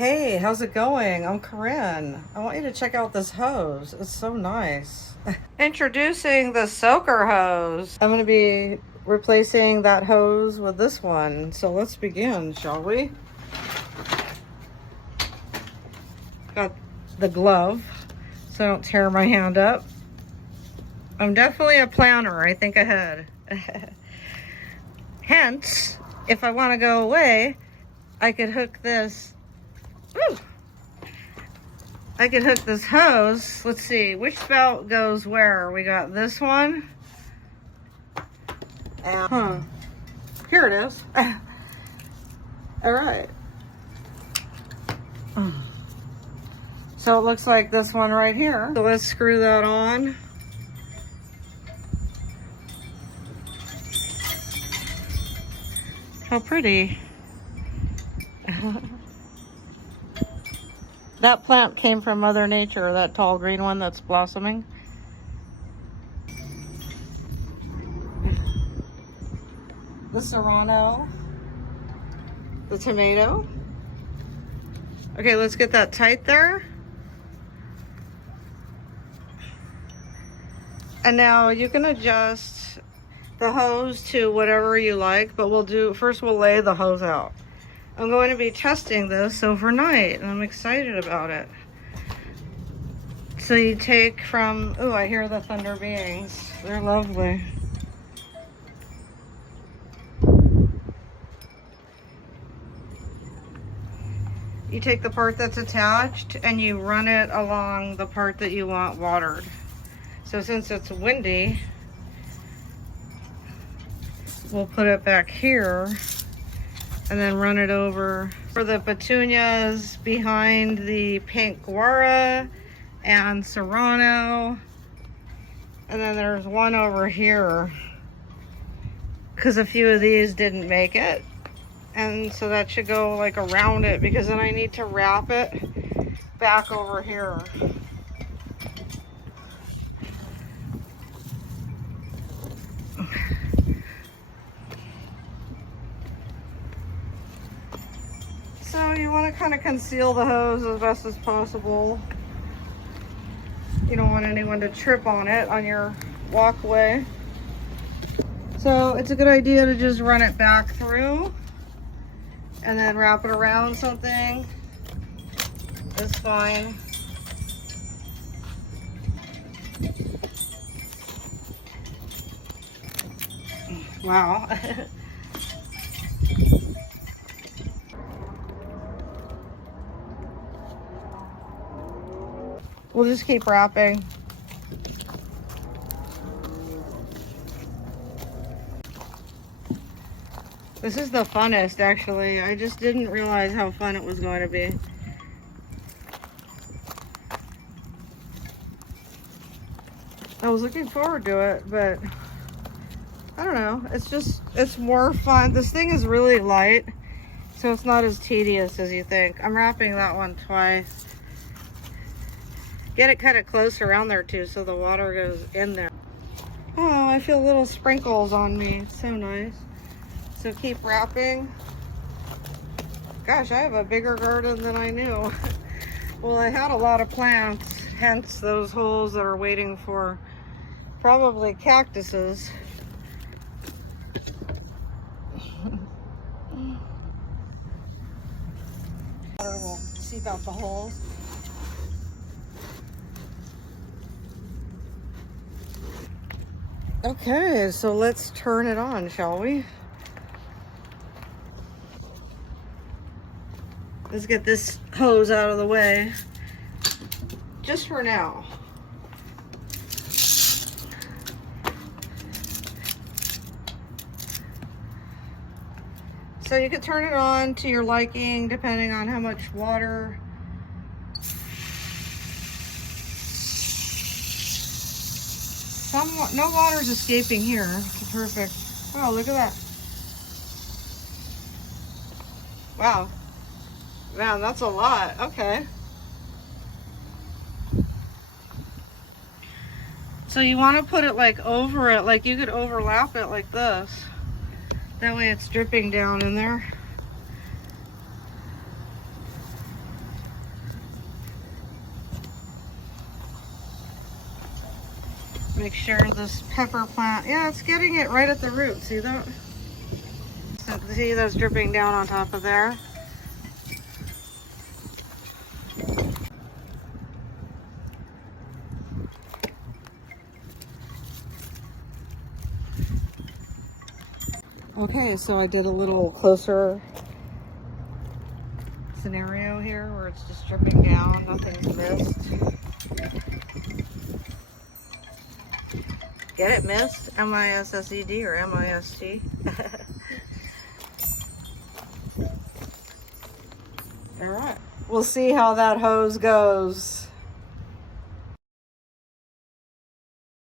Hey, how's it going? I'm Corin. I want you to check out this hose. It's so nice. Introducing the soaker hose. I'm going to be replacing that hose with this one. So let's begin, shall we? Got the glove so I don't tear my hand up. I'm definitely a planner. I think ahead. Hence, if I want to go away, I could hook this. Woo! I could hook this hose. Let's see, which spout goes where? We got this one. And, here it is. All right. So it looks like this one right here. So let's screw that on. How pretty. That plant came from Mother Nature, that tall green one that's blossoming. The serrano. The tomato. Okay, let's get that tight there. And now you can adjust the hose to whatever you like, but first we'll lay the hose out. I'm going to be testing this overnight, and I'm excited about it. So you take from, oh, I hear the thunder beings. They're lovely. You take the part that's attached and you run it along the part that you want watered. So since it's windy, we'll put it back here and then run it over for the petunias behind the pink guara and serrano. And then there's one over here because a few of these didn't make it. And so that should go like around it, because then I need to wrap it back over here. So you want to kind of conceal the hose as best as possible. You don't want anyone to trip on it on your walkway. So it's a good idea to just run it back through and then wrap it around something. It's fine. Wow. We'll just keep wrapping. This is the funnest, actually. I just didn't realize how fun it was going to be. I was looking forward to it, but I don't know. It's more fun. This thing is really light, so it's not as tedious as you think. I'm wrapping that one twice. Get it kind of close around there too, so the water goes in there. Oh, I feel little sprinkles on me. It's so nice. So keep wrapping. Gosh, I have a bigger garden than I knew. Well, I had a lot of plants, hence those holes that are waiting for probably cactuses. Water will seep out the holes. Okay, so let's turn it on, shall we? Let's get this hose out of the way, just for now. So you could turn it on to your liking, depending on how much water. No water's escaping here. It's perfect. Oh, look at that. Wow. Man, that's a lot. Okay. So you want to put it like over it, like you could overlap it like this. That way it's dripping down in there. Make sure this pepper plant, yeah, it's getting it right at the root. See that? So, see those dripping down on top of there? Okay, so I did a little closer scenario here where it's just dripping down, nothing's missed. Get it, missed? M-I-S-S-E-D or M-I-S-T? All right, we'll see how that hose goes.